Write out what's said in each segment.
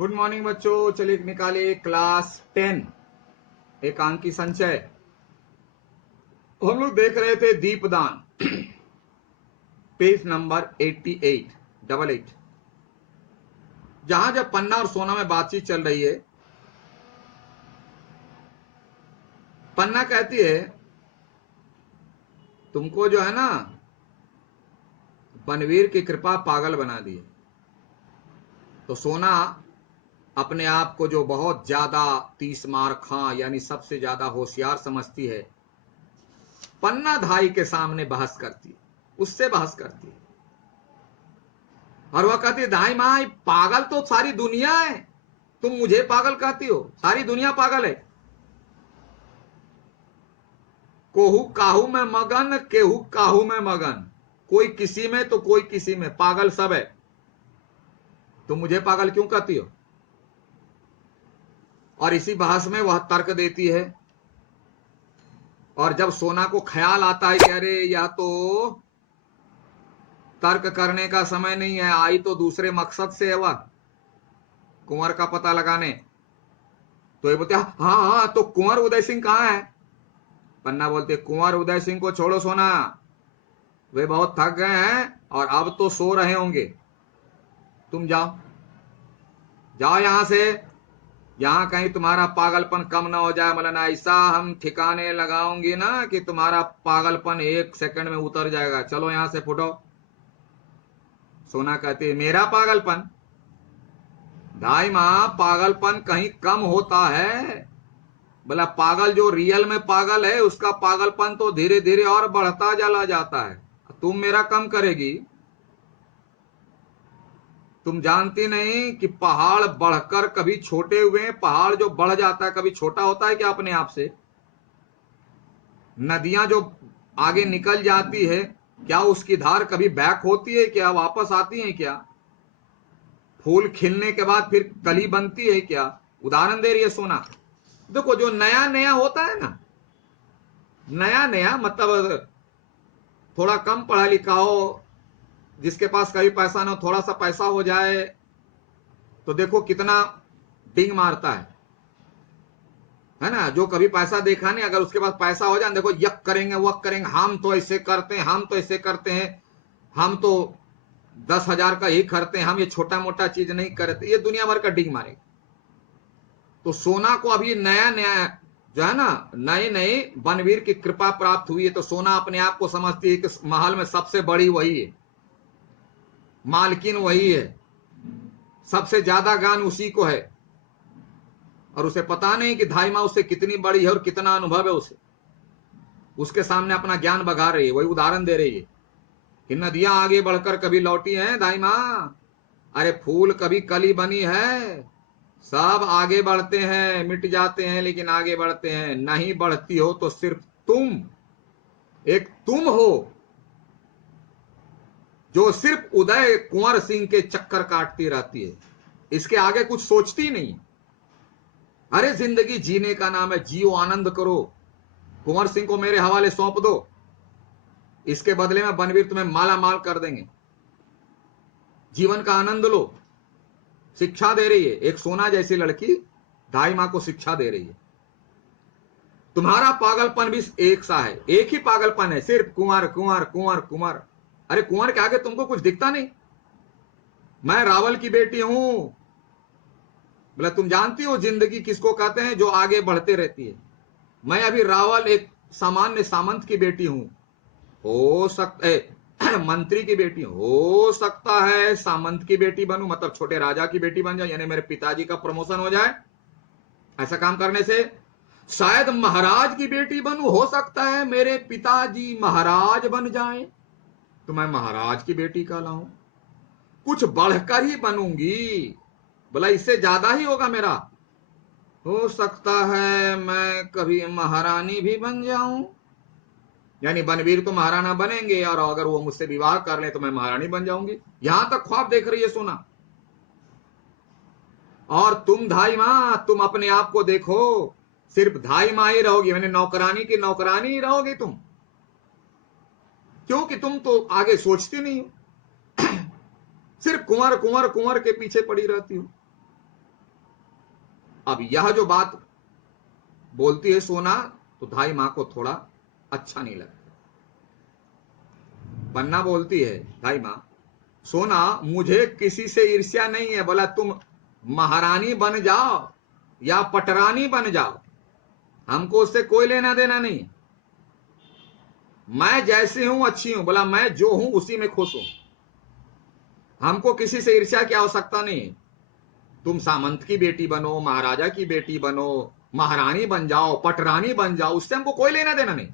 Good morning बच्चों। चलिए निकालिए क्लास 10 एकांकी संचय। हम लोग देख रहे थे दीपदान पेज नंबर 88 जहां जब पन्ना और सोना में बातचीत चल रही है। पन्ना कहती है तुमको जो है ना बनवीर की कृपा पागल बना दी। तो सोना अपने आप को जो बहुत ज्यादा 30 मार खां यानी सबसे ज्यादा होशियार समझती है, पन्ना धाई के सामने बहस करती है, उससे बहस करती है और वह कहती है धाई माँ पागल तो सारी दुनिया है, तुम मुझे पागल कहती हो, सारी दुनिया पागल है। कोहू काहू में मगन, केहू काहू में मगन, कोई किसी में तो कोई किसी में, पागल सब है। तुम मुझे पागल क्यों कहती हो? और इसी बहस में वह तर्क देती है। और जब सोना को ख्याल आता है कि अरे यह तो तर्क करने का समय नहीं है, आई तो दूसरे मकसद से है वह कुंवर का पता लगाने, तो ये बोलते हाँ हाँ तो कुंवर उदय सिंह कहाँ है? पन्ना बोलते कुंवर उदय सिंह को छोड़ो सोना, वे बहुत थक गए हैं और अब तो सो रहे होंगे। तुम जाओ जाओ यहां से, यहां कहीं तुम्हारा पागलपन कम ना हो जाए। मतलब ऐसा हम ठिकाने लगाऊंगी ना कि तुम्हारा पागलपन 1 सेकंड में उतर जाएगा। चलो यहां से फुटो। सोना कहती है मेरा पागलपन? दाई माँ पागलपन कहीं कम होता है? बोला पागल जो रियल में पागल है उसका पागलपन तो धीरे धीरे और बढ़ता चला जाता है, तुम मेरा कम करेगी? तुम जानती नहीं कि पहाड़ बढ़कर कभी छोटे हुए हैं। पहाड़ जो बढ़ जाता है कभी छोटा होता है क्या अपने आप से? नदियां जो आगे निकल जाती है क्या उसकी धार कभी बैक होती है क्या, वापस आती है क्या? फूल खिलने के बाद फिर कली बनती है क्या? उदाहरण दे रही है सोना। देखो जो नया नया होता है ना, नया नया मतलब थोड़ा कम पढ़ा लिखा हो, जिसके पास कभी पैसा ना हो, थोड़ा सा पैसा हो जाए तो देखो कितना डिंग मारता है ना। जो कभी पैसा देखा नहीं, अगर उसके पास पैसा हो जाए देखो यक करेंगे वक करेंगे, हम तो ऐसे करते हैं, हम तो ऐसे करते हैं, हम तो 10,000 का ही करते हैं, हम ये छोटा मोटा चीज नहीं करते, ये दुनिया भर का डिंग मारेगा। तो सोना को अभी नया नया जो है ना, नए नए बनवीर की कृपा प्राप्त हुई है, तो सोना अपने आप को समझती है कि महल में सबसे बड़ी वही है, मालकिन वही है, सबसे ज्यादा ज्ञान उसी को है। और उसे पता नहीं कि धाई माँ उससे कितनी बड़ी है और कितना अनुभव है उसे। उसके सामने अपना ज्ञान बघा रही है, वही उदाहरण दे रही है कि नदियां आगे बढ़कर कभी लौटी हैं दाई माँ, अरे फूल कभी कली बनी है, सब आगे बढ़ते हैं, मिट जाते हैं लेकिन आगे बढ़ते हैं। नहीं बढ़ती हो तो सिर्फ तुम, एक तुम हो जो सिर्फ उदय कुंवर सिंह के चक्कर काटती रहती है, इसके आगे कुछ सोचती नहीं। अरे जिंदगी जीने का नाम है, जियो, आनंद करो। कुंवर सिंह को मेरे हवाले सौंप दो, इसके बदले में बनवीर तुम्हें माला माल कर देंगे। जीवन का आनंद लो। शिक्षा दे रही है एक सोना जैसी लड़की, दाई माँ को शिक्षा दे रही है। तुम्हारा पागलपन भी एक सा है, एक ही पागलपन है, सिर्फ कुंवर कुंवर कुंवर कुंवर। अरे कुंवर के आगे तुमको कुछ दिखता नहीं? मैं रावल की बेटी हूं। बोला तुम जानती हो जिंदगी किसको कहते हैं? जो आगे बढ़ते रहती है। मैं अभी रावल एक सामान्य सामंत की बेटी हूं, हो सकता है मंत्री की बेटी, हो सकता है सामंत की बेटी बनूं, मतलब छोटे राजा की बेटी बन जाए, यानी मेरे पिताजी का प्रमोशन हो जाए। ऐसा काम करने से शायद महाराज की बेटी बनूं, हो सकता है मेरे पिताजी महाराज बन जाएं तो मैं महाराज की बेटी कहलाऊं। कुछ बढ़कर ही बनूंगी, बोला इससे ज्यादा ही होगा मेरा। हो सकता है मैं कभी महारानी भी बन जाऊं, यानी बनवीर तो महाराणा बनेंगे और अगर वो मुझसे विवाह कर ले तो मैं महारानी बन जाऊंगी। यहां तक ख्वाब देख रही है सोना। और तुम धाई मां, तुम अपने आप को देखो, सिर्फ धाई मां ही रहोगी, मैंने नौकरानी की नौकरानी ही रहोगी तुम, क्योंकि तुम तो आगे सोचती नहीं हो, सिर्फ कुंवर कुंवर कुंवर के पीछे पड़ी रहती हो। अब यह जो बात बोलती है सोना, तो धाई मां को थोड़ा अच्छा नहीं लगता। पन्ना बोलती है, धाई मां, सोना मुझे किसी से ईर्ष्या नहीं है, बोला तुम महारानी बन जाओ या पटरानी बन जाओ, हमको उससे कोई लेना देना नहीं। मैं जैसी हूं अच्छी हूं, बोला मैं जो हूं उसी में खुश हूं, हमको किसी से ईर्ष्या की आवश्यकता नहीं। तुम सामंत की बेटी बनो, महाराजा की बेटी बनो, महारानी बन जाओ, पटरानी बन जाओ, उससे हमको कोई लेना देना नहीं।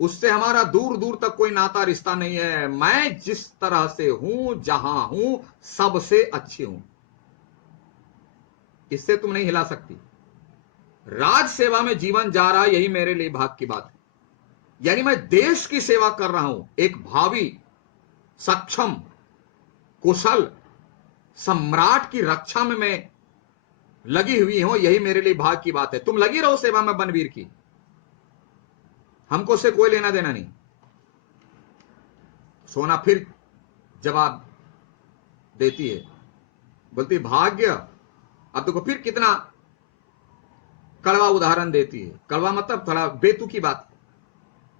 उससे हमारा दूर दूर तक कोई नाता रिश्ता नहीं है। मैं जिस तरह से हूं, जहां हूं, सबसे अच्छी हूं, इससे तुम नहीं हिला सकती। राज सेवा में जीवन जा रहा, यही मेरे लिए भाग्य की बात है। यानी मैं देश की सेवा कर रहा हूं, एक भावी सक्षम कुशल सम्राट की रक्षा में मैं लगी हुई हूं, यही मेरे लिए भाग्य की बात है। तुम लगी रहो सेवा में बनवीर की, हमको उससे कोई लेना देना नहीं। सोना फिर जवाब देती है, बोलती भाग्य। अब देखो फिर कितना कड़वा उदाहरण देती है। कड़वा मतलब थोड़ा बेतुकी बात।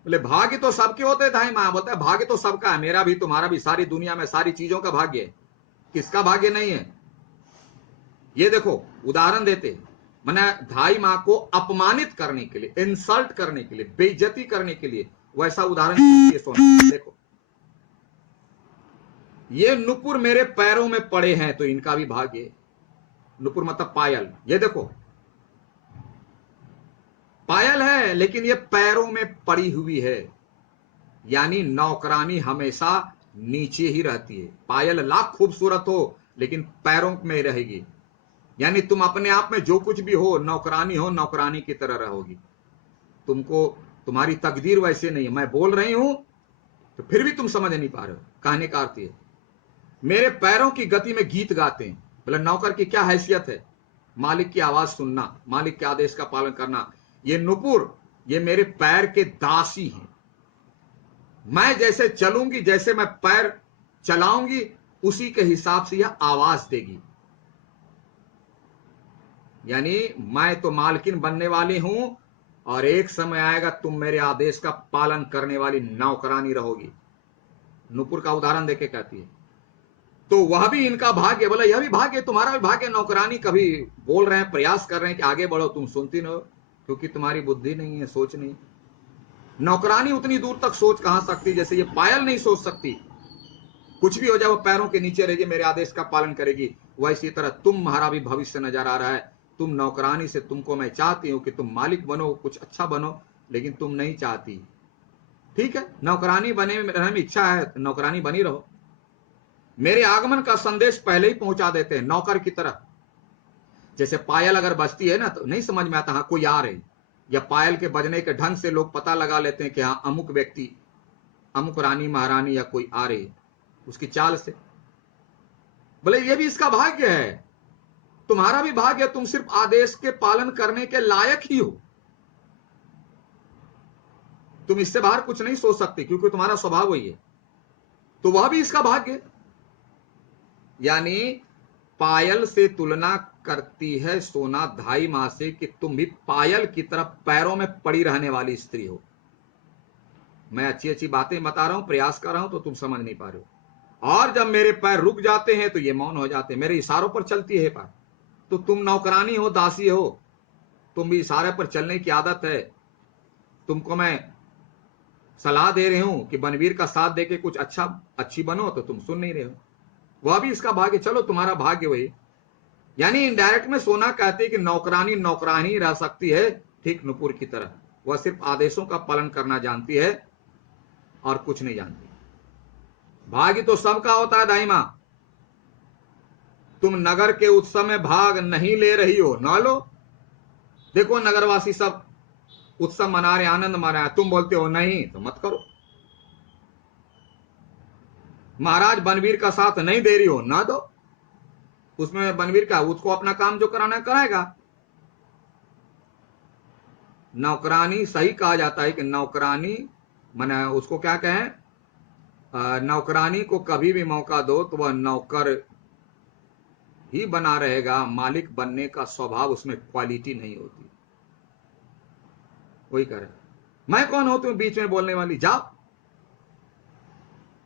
बोले भाग्य तो सबके होते धाई मां। बोलता है भाग्य तो सबका है, मेरा भी तुम्हारा भी, सारी दुनिया में सारी चीजों का भाग्य है, किसका भाग्य नहीं है? ये देखो उदाहरण देते, मैंने धाई मां को अपमानित करने के लिए, इंसल्ट करने के लिए, बेइज्जती करने के लिए वैसा उदाहरण सोना। देखो ये नुपुर मेरे पैरों में पड़े हैं तो इनका भी भाग्य है। नुपुर मतलब पायल। ये देखो पायल है लेकिन ये पैरों में पड़ी हुई है, यानी नौकरानी हमेशा नीचे ही रहती है। पायल लाख खूबसूरत हो लेकिन पैरों में रहेगी, यानी तुम अपने आप में जो कुछ भी हो, नौकरानी हो, नौकरानी की तरह रहोगी। तुमको तुम्हारी तकदीर वैसे नहीं है। मैं बोल रही हूं तो फिर भी तुम समझ नहीं पा रहे हो। कहने का अर्थ है मेरे पैरों की गति में गीत गाते हैं। बोले नौकर की क्या हैसियत है? मालिक की आवाज सुनना, मालिक के आदेश का पालन करना। ये नुपुर, ये मेरे पैर के दासी हैं। मैं जैसे चलूंगी, जैसे मैं पैर चलाऊंगी, उसी के हिसाब से यह आवाज देगी। यानी मैं तो मालकिन बनने वाली हूं और एक समय आएगा तुम मेरे आदेश का पालन करने वाली नौकरानी रहोगी। नुपुर का उदाहरण देके कहती है तो वह भी इनका भाग्य। बोला यह भी भाग्य, तुम्हारा भी भाग्य। नौकरानी कभी बोल रहे हैं, प्रयास कर रहे हैं कि आगे बढ़ो, तुम सुनती न हो, क्योंकि तुम्हारी बुद्धि नहीं है, सोच नहीं। नौकरानी उतनी दूर तक सोच कहां सकती, जैसे ये पायल नहीं सोच सकती। कुछ भी हो जाए वो पैरों के नीचे रहेगी, मेरे आदेश का पालन करेगी। वैसी तरह तुम्हारा भी भविष्य नजर आ रहा है। तुम नौकरानी से, तुमको मैं चाहती हूं कि तुम मालिक बनो, कुछ अच्छा बनो, लेकिन तुम नहीं चाहती। ठीक है, नौकरानी बने रहने में इच्छा है, नौकरानी बनी रहो। मेरे आगमन का संदेश पहले ही पहुंचा देते हैं नौकर की तरह। जैसे पायल अगर बजती है ना तो नहीं समझ में आता हाँ कोई आ रही, या पायल के बजने के ढंग से लोग पता लगा लेते हैं कि हाँ अमुक व्यक्ति, अमुक रानी महारानी या कोई आ रही है, उसकी चाल से। बोले ये भी इसका भाग्य है, तुम्हारा भी भाग्य है। तुम सिर्फ आदेश के पालन करने के लायक ही हो, तुम इससे बाहर कुछ नहीं सोच सकते, क्योंकि तुम्हारा स्वभाव वही है। तो वह भी इसका भाग्य। यानी पायल से तुलना करती है सोना धाई मां से कि तुम भी पायल की तरफ पैरों में पड़ी रहने वाली स्त्री हो। मैं अच्छी अच्छी बातें बता रहा हूं, प्रयास कर रहा हूं, तो तुम समझ नहीं पा रहे हो। और जब मेरे पैर रुक जाते हैं तो ये मौन हो जाते हैं, मेरे इशारों पर चलती है पैर। तो तुम नौकरानी हो, दासी हो, तुम भी इशारे पर चलने की आदत है। तुमको मैं सलाह दे रही हूं कि बनवीर का साथ देके कुछ अच्छी बनो, तो तुम सुन नहीं रहे हो। वह भी इसका भाग्य। चलो तुम्हारा भाग्य वही। यानी इनडायरेक्ट में सोना कहते हैं कि नौकरानी नौकरानी रह सकती है, ठीक नुपुर की तरह। वह सिर्फ आदेशों का पालन करना जानती है और कुछ नहीं जानती। भाग्य तो सबका होता है दाई मां। तुम नगर के उत्सव में भाग नहीं ले रही हो, ना लो। देखो नगरवासी सब उत्सव मना रहे, आनंद मना रहे, तुम बोलते हो नहीं, तो मत करो। महाराज बनवीर का साथ नहीं दे रही हो, ना दो। उसमें बनवीर का, उसको अपना काम जो कराना है कराएगा। नौकरानी सही कहा जाता है कि नौकरानी माने उसको क्या कहें, नौकरानी को कभी भी मौका दो तो वह नौकर ही बना रहेगा, मालिक बनने का स्वभाव उसमें क्वालिटी नहीं होती। वही करे, मैं कौन हूं तुम बीच में बोलने वाली, जाओ।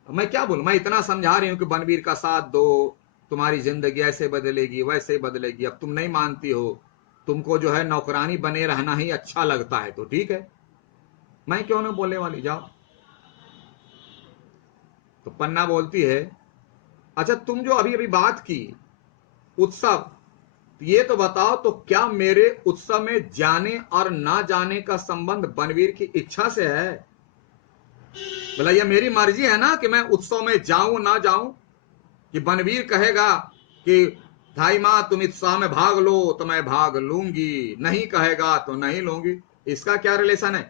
मैं क्या बोलूं, मैं इतना समझा रही हूं कि बनवीर का साथ दो, तुम्हारी जिंदगी ऐसे बदलेगी वैसे बदलेगी। अब तुम नहीं मानती हो, तुमको जो है नौकरानी बने रहना ही अच्छा लगता है, तो ठीक है, मैं क्यों ना बोलने वाली, जाओ। तो पन्ना बोलती है, अच्छा तुम जो अभी अभी बात की उत्सव, ये तो बताओ, तो क्या मेरे उत्सव में जाने और ना जाने का संबंध बनवीर की इच्छा से है? बोला ये मेरी मर्जी है ना कि मैं उत्सव में जाऊं ना जाऊं, कि बनवीर कहेगा कि धाई माँ तुम उत्सव में भाग लो तो मैं भाग लूंगी, नहीं कहेगा तो नहीं लूंगी। इसका क्या रिलेशन है?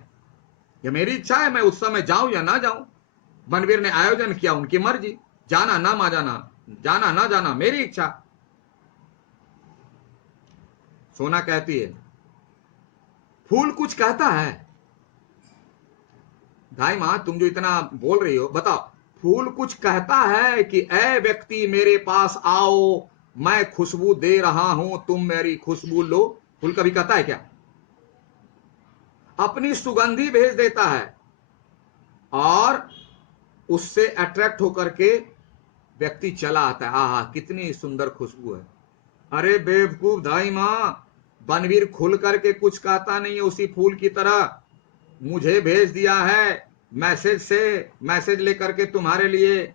ये मेरी इच्छा है, मैं उत्सव में जाऊं या ना जाऊं। बनवीर ने आयोजन किया, उनकी मर्जी, जाना ना मा जाना, जाना ना जाना मेरी इच्छा। सोना कहती है, फूल कुछ कहता है? धाई माँ तुम जो इतना बोल रही हो, बताओ, फूल कुछ कहता है कि ए व्यक्ति मेरे पास आओ, मैं खुशबू दे रहा हूं, तुम मेरी खुशबू लो? फूल कभी कहता है क्या? अपनी सुगंधी भेज देता है और उससे अट्रैक्ट होकर के व्यक्ति चला आता है, आहा कितनी सुंदर खुशबू है। अरे बेवकूफ धाई माँ, बनवीर खुल करके कुछ कहता नहीं है, उसी फूल की तरह मुझे भेज दिया है मैसेज से, मैसेज लेकर के तुम्हारे लिए।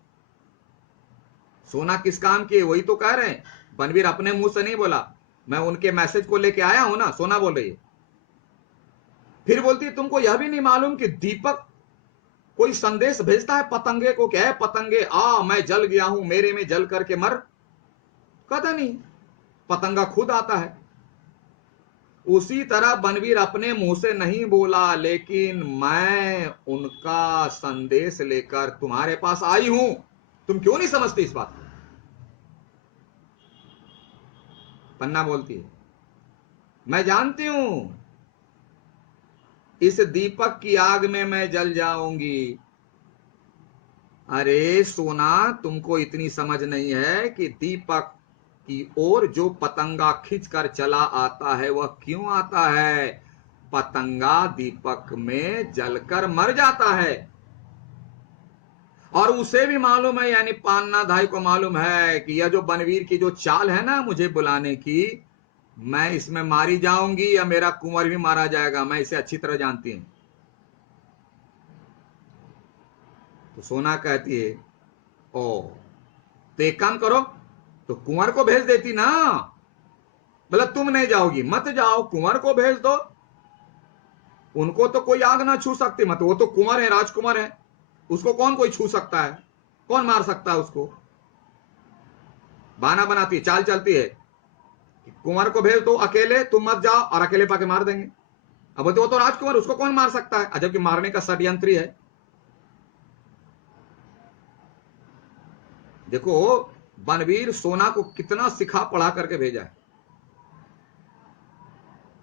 सोना किस काम की है, वही तो कह रहे हैं, बनवीर अपने मुंह से नहीं बोला, मैं उनके मैसेज को लेके आया हूं ना, सोना बोल रही है। फिर बोलती है, तुमको यह भी नहीं मालूम कि दीपक कोई संदेश भेजता है पतंगे को, क्या है पतंगे आ मैं जल गया हूं, मेरे में जल करके मर? कहता नहीं, पतंगा खुद आता है। उसी तरह बनवीर अपने मुंह से नहीं बोला, लेकिन मैं उनका संदेश लेकर तुम्हारे पास आई हूं। तुम क्यों नहीं समझती इस बात को? पन्ना बोलती है, मैं जानती हूं इस दीपक की आग में मैं जल जाऊंगी। अरे सोना, तुमको इतनी समझ नहीं है कि दीपक की ओर जो पतंगा खींचकर चला आता है वह क्यों आता है? पतंगा दीपक में जलकर मर जाता है, और उसे भी मालूम है, यानी पान्ना धाई को मालूम है कि यह जो बनवीर की जो चाल है ना मुझे बुलाने की, मैं इसमें मारी जाऊंगी या मेरा कुंवर भी मारा जाएगा, मैं इसे अच्छी तरह जानती हूं। तो सोना कहती है, ओ तो एक काम करो, तो कुंवर को भेज देती ना। बोला तुम नहीं जाओगी, मत जाओ, कुंवर को भेज दो, उनको तो कोई आग ना छू सकती, मत, वो तो कुंवर है, राजकुमार है, उसको कौन कोई छू सकता है, कौन मार सकता है उसको? बहाना बनाती है, चाल चलती है, कुंवर को भेज दो अकेले, तुम मत जाओ, और अकेले पाके मार देंगे। अब वो तो राजकुमार, उसको कौन मार सकता है, जबकि मारने का षड्यंत्री है। देखो बनवीर सोना को कितना सिखा पढ़ा करके भेजा है।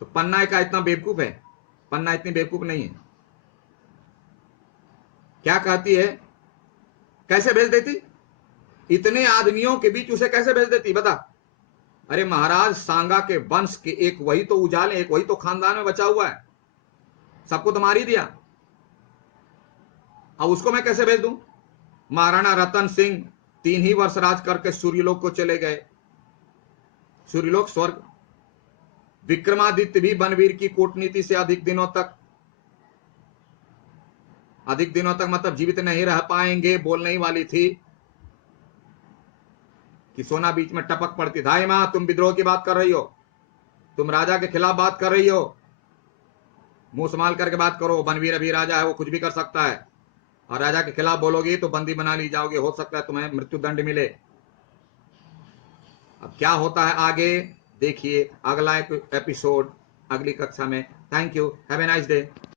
तो पन्ना का इतना बेवकूफ है? पन्ना इतनी बेवकूफ नहीं है। क्या कहती है, कैसे भेज देती? इतने आदमियों के बीच उसे कैसे भेज देती, बता। अरे महाराज सांगा के वंश के एक वही तो उजाले, एक वही तो खानदान में बचा हुआ है, सबको तो मार ही दिया, अब उसको मैं कैसे भेज दूं? महाराणा रतन सिंह 3 ही वर्ष राज करके सूर्यलोक को चले गए, सूर्यलोक स्वर्ग। विक्रमादित्य भी बनवीर की कूटनीति से अधिक दिनों तक मतलब जीवित नहीं रह पाएंगे, बोलने ही वाली थी कि सोना बीच में टपक पड़ती, धाई मां तुम विद्रोह की बात कर रही हो, तुम राजा के खिलाफ बात कर रही हो, मुंह संभाल करके बात करो, बनवीर अभी राजा है, वो कुछ भी कर सकता है, और राजा के खिलाफ बोलोगी तो बंदी बना ली जाओगे, हो सकता है तुम्हें मृत्यु दंड मिले। अब क्या होता है आगे देखिए अगला एपिसोड अगली कक्षा में। Thank you, have a nice day.